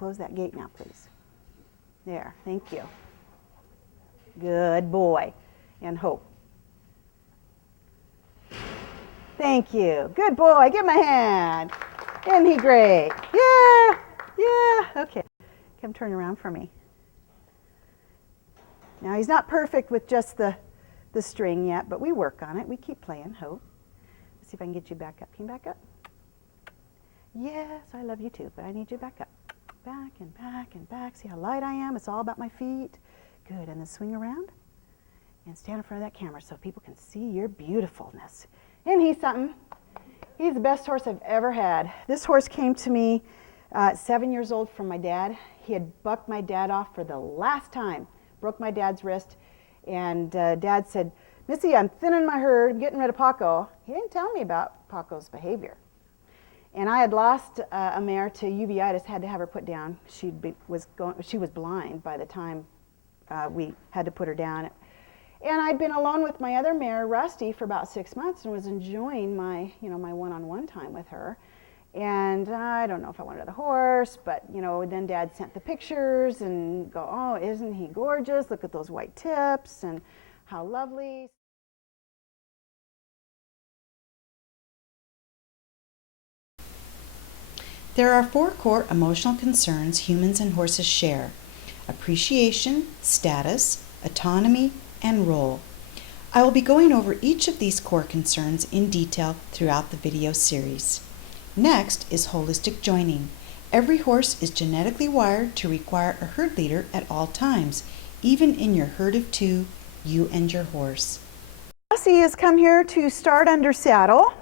close that gate now, please. There, thank you. Good boy. And hope. Thank you. Good boy. Give him a hand. Isn't he great? Yeah. Yeah. Okay. Come turn around for me. Now he's not perfect with just the string yet, but we work on it. We keep playing. Hope. Let's see if I can get you back up. Can you back up? Yes, I love you too, but I need you back up. Back and back and back. See how light I am? It's all about my feet. Good. And then swing around and stand in front of that camera so people can see your beautifulness. And he's something. He's the best horse I've ever had. This horse came to me at 7 years old from my dad. He had bucked my dad off for the last time, broke my dad's wrist, and Dad said, Missy, I'm thinning my herd, getting rid of Paco. He didn't tell me about Paco's behavior. And I had lost a mare to uveitis, had to have her put down. She was blind by the time we had to put her down. And I'd been alone with my other mare, Rusty, for about 6 months and was enjoying my, my one-on-one time with her. And I don't know if I wanted the horse, but, then Dad sent the pictures and go, oh, isn't he gorgeous? Look at those white tips and how lovely. There are 4 core emotional concerns humans and horses share: appreciation, status, autonomy, and role. I will be going over each of these core concerns in detail throughout the video series. Next is holistic joining. Every horse is genetically wired to require a herd leader at all times, even in your herd of 2, you and your horse. Lassie has come here to start under saddle.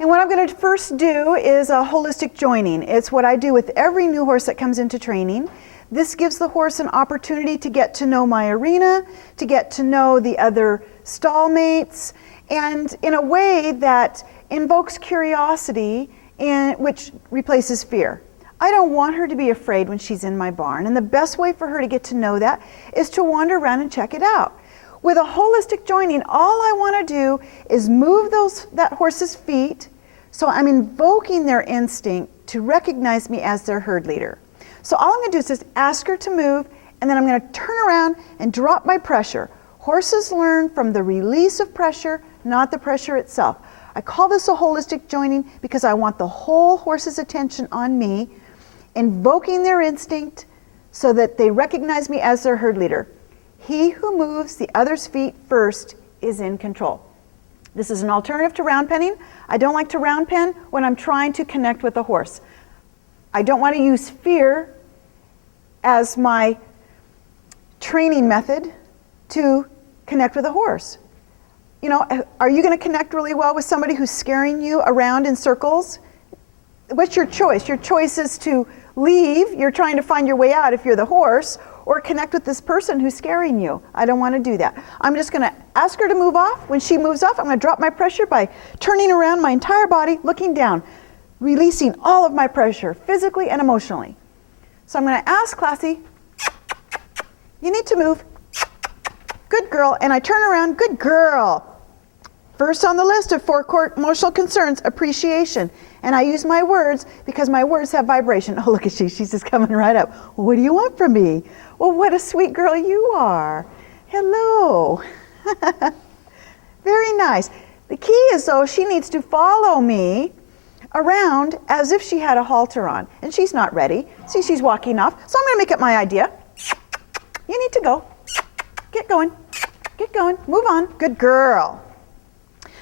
And what I'm going to first do is a holistic joining. It's what I do with every new horse that comes into training. This gives the horse an opportunity to get to know my arena, to get to know the other stall mates, and in a way that invokes curiosity, which replaces fear. I don't want her to be afraid when she's in my barn, and the best way for her to get to know that is to wander around and check it out. With a holistic joining, all I want to do is move that horse's feet, so I'm invoking their instinct to recognize me as their herd leader. So all I'm going to do is just ask her to move, and then I'm going to turn around and drop my pressure. Horses learn from the release of pressure, not the pressure itself. I call this a holistic joining because I want the whole horse's attention on me, invoking their instinct so that they recognize me as their herd leader. He who moves the other's feet first is in control. This is an alternative to round penning. I don't like to round pen when I'm trying to connect with a horse. I don't want to use fear as my training method to connect with a horse. Are you going to connect really well with somebody who's scaring you around in circles? What's your choice? Your choice is to leave. You're trying to find your way out if you're the horse, or connect with this person who's scaring you. I don't want to do that. I'm just going to ask her to move off. When she moves off, I'm going to drop my pressure by turning around my entire body, looking down, releasing all of my pressure, physically and emotionally. So I'm going to ask Classy, you need to move. Good girl. And I turn around, good girl. First on the list of 4 core emotional concerns, appreciation. And I use my words because my words have vibration. Oh, look at she's just coming right up. Well, what do you want from me? Well, what a sweet girl you are. Hello. Very nice. The key is, though, she needs to follow me around as if she had a halter on. And she's not ready. See, she's walking off. So I'm going to make up my idea. You need to go. Get going. Get going. Move on. Good girl.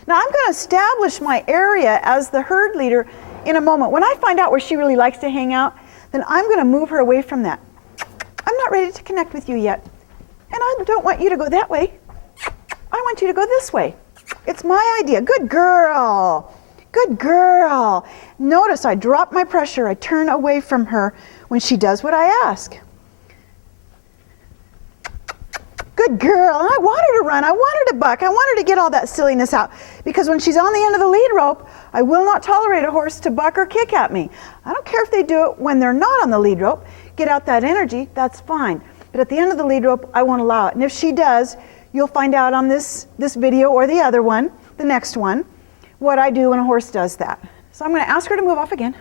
Now I'm going to establish my area as the herd leader in a moment. When I find out where she really likes to hang out, then I'm going to move her away from that. I'm not ready to connect with you yet. And I don't want you to go that way. I want you to go this way. It's my idea. Good girl. Good girl. Notice I drop my pressure. I turn away from her when she does what I ask. Good girl. And I want her to run. I want her to buck. I want her to get all that silliness out. Because when she's on the end of the lead rope, I will not tolerate a horse to buck or kick at me. I don't care if they do it when they're not on the lead rope. Get out that energy, that's fine. But at the end of the lead rope, I won't allow it. And if she does, you'll find out on this video or the other one, the next one, what I do when a horse does that. So I'm going to ask her to move off again.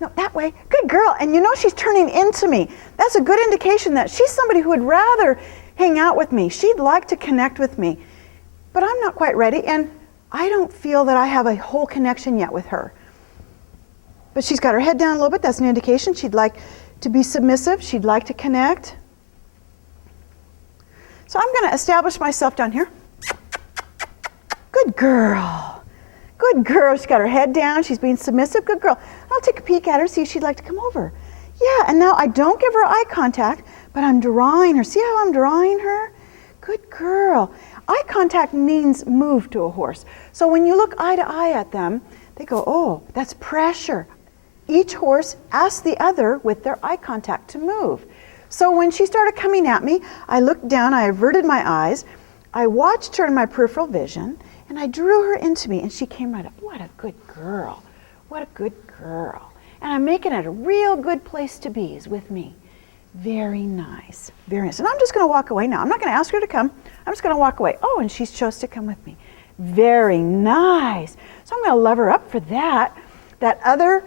No, that way. Good girl. And you know she's turning into me. That's a good indication that she's somebody who would rather hang out with me. She'd like to connect with me. But I'm not quite ready, and I don't feel that I have a whole connection yet with her. But she's got her head down a little bit. That's an indication she'd like to be submissive. She'd like to connect. So I'm going to establish myself down here. Good girl. Good girl. She's got her head down. She's being submissive. Good girl. I'll take a peek at her, see if she'd like to come over. Yeah, and now I don't give her eye contact, but I'm drawing her. See how I'm drawing her? Good girl. Eye contact means move to a horse. So when you look eye to eye at them, they go, oh, that's pressure. Each horse asks the other with their eye contact to move. So when she started coming at me, I looked down, I averted my eyes, I watched her in my peripheral vision, and I drew her into me, and she came right up. What a good girl. What a good girl. And I'm making it a real good place to be, is with me. Very nice. Very nice. And I'm just going to walk away now. I'm not going to ask her to come. I'm just going to walk away. Oh, and she chose to come with me. Very nice. So I'm going to love her up for that. That other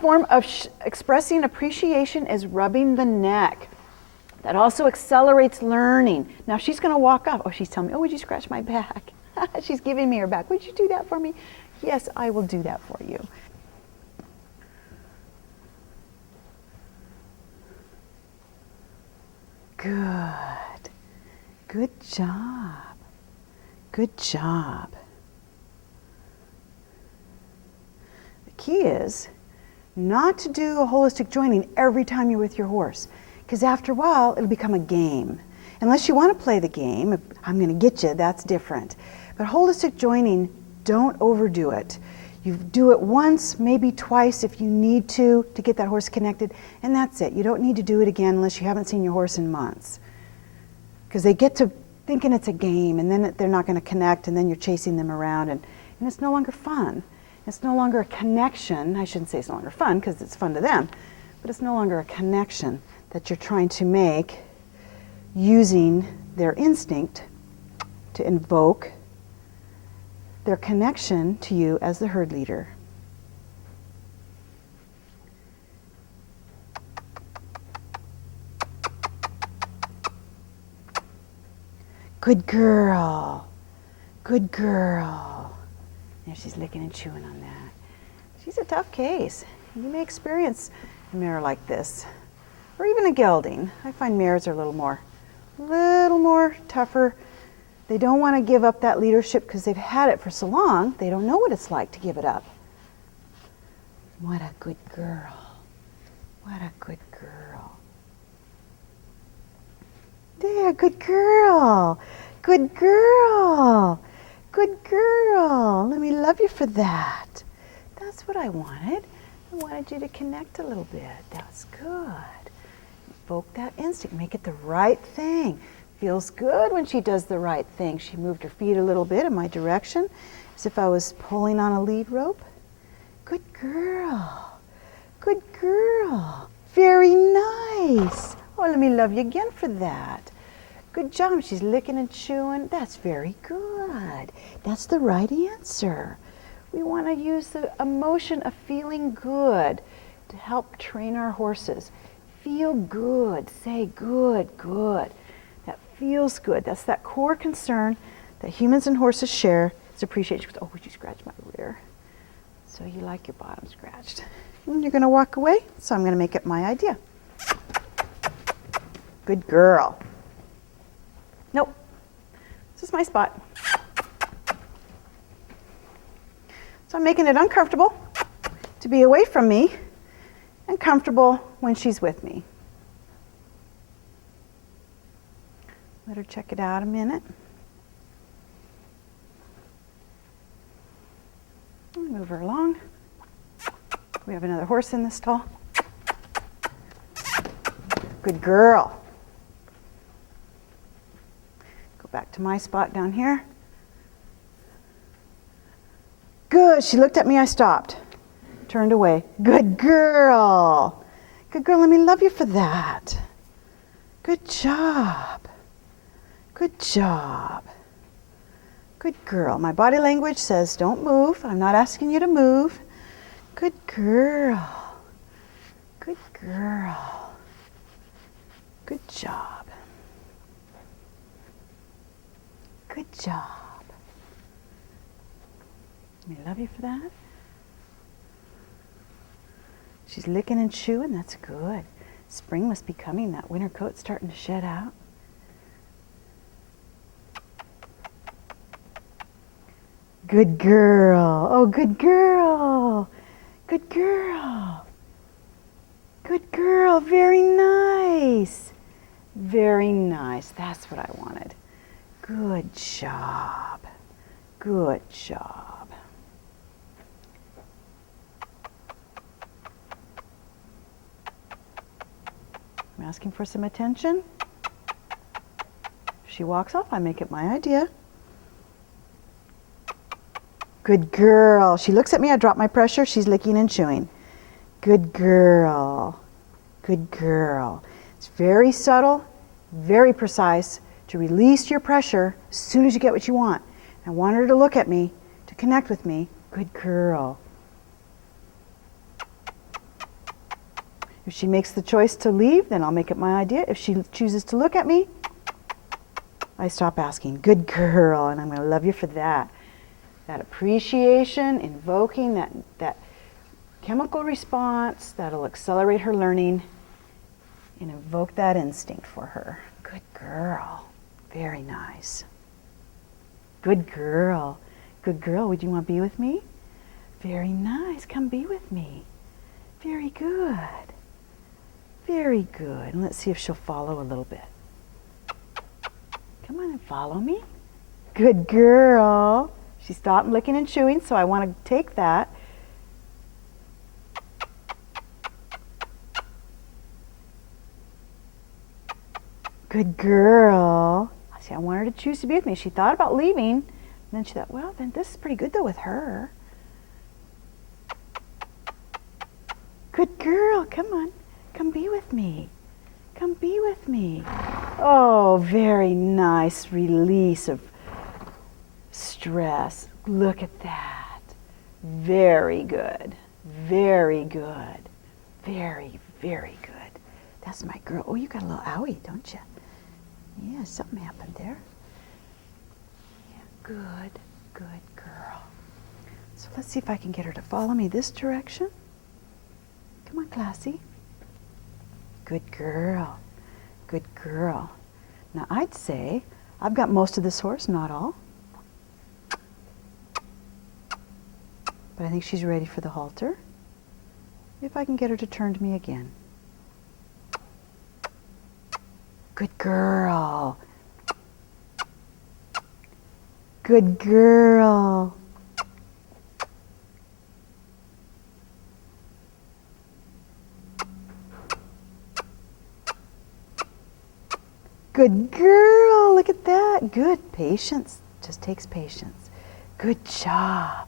form of expressing appreciation is rubbing the neck. That also accelerates learning. Now she's going to walk off. Oh, she's telling me, oh, would you scratch my back? She's giving me her back. Would you do that for me? Yes, I will do that for you. Good. Good job. Good job. The key is not to do a holistic joining every time you're with your horse, because after a while it'll become a game. Unless you want to play the game, if I'm going to get you, that's different. But holistic joining, don't overdo it. You do it once, maybe twice if you need to get that horse connected, and that's it. You don't need to do it again unless you haven't seen your horse in months. Because they get to thinking it's a game, and then they're not going to connect, and then you're chasing them around, and it's no longer fun. It's no longer a connection. I shouldn't say it's no longer fun, because it's fun to them, but it's no longer a connection that you're trying to make using their instinct to invoke their connection to you as the herd leader. Good girl. Good girl. Now she's licking and chewing on that. She's a tough case. You may experience a mare like this, or even a gelding. I find mares are a little more tougher. They don't want to give up that leadership because they've had it for so long, they don't know what it's like to give it up. What a good girl. What a good girl. There, good girl. Good girl. Good girl. Let me love you for that. That's what I wanted. I wanted you to connect a little bit. That's good. Evoke that instinct. Make it the right thing. Feels good when she does the right thing. She moved her feet a little bit in my direction, as if I was pulling on a lead rope. Good girl. Good girl. Very nice. Oh, let me love you again for that. Good job. She's licking and chewing. That's very good. That's the right answer. We want to use the emotion of feeling good to help train our horses. Feel good. Say good, good. That feels good. That's that core concern that humans and horses share. It's appreciation. Oh, would you scratch my rear? So you like your bottom scratched. And you're going to walk away, so I'm going to make it my idea. Good girl. Nope. This is my spot. So I'm making it uncomfortable to be away from me and comfortable when she's with me. Let her check it out a minute. Move her along. We have another horse in this stall. Good girl. Go back to my spot down here. Good. She looked at me. I stopped. Turned away. Good girl. Good girl. Let me love you for that. Good job. Good job. Good girl. My body language says don't move. I'm not asking you to move. Good girl. Good girl. Good job. Good job. I love you for that. She's licking and chewing. That's good. Spring must be coming. That winter coat's starting to shed out. Good girl. Oh, good girl. Good girl. Good girl. Very nice. Very nice. That's what I wanted. Good job. Good job. I'm asking for some attention. If she walks off, I make it my idea. Good girl. She looks at me, I drop my pressure, she's licking and chewing. Good girl. Good girl. It's very subtle, very precise to release your pressure as soon as you get what you want. I want her to look at me, to connect with me. Good girl. If she makes the choice to leave, then I'll make it my idea. If she chooses to look at me, I stop asking. Good girl, and I'm going to love you for that. That appreciation, invoking that chemical response that'll accelerate her learning and invoke that instinct for her. Good girl. Very nice. Good girl. Good girl. Would you want to be with me? Very nice. Come be with me. Very good. Very good. And let's see if she'll follow a little bit. Come on and follow me. Good girl. She stopped licking and chewing, so I want to take that. Good girl. See, I want her to choose to be with me. She thought about leaving, and then she thought, well, then this is pretty good though with her. Good girl, come on. Come be with me. Come be with me. Oh, very nice release of stress. Look at that. Very good. Very good. Very, very good. That's my girl. Oh, you got a little owie, don't you? Yeah, something happened there. Yeah, good, good girl. So let's see if I can get her to follow me this direction. Come on, Classy. Good girl. Good girl. Now I'd say I've got most of this horse, not all. But I think she's ready for the halter. If I can get her to turn to me again. Good girl. Good girl. Good girl. Look at that. Good. Patience. Just takes patience. Good job.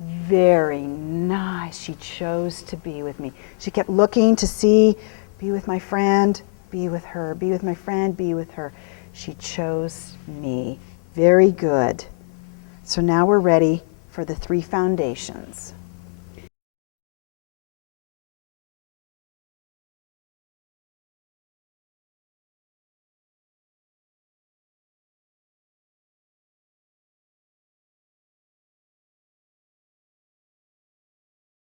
Very nice. She chose to be with me. She kept looking to see, be with my friend, be with her, be with my friend, be with her. She chose me. Very good. So now we're ready for the 3 foundations.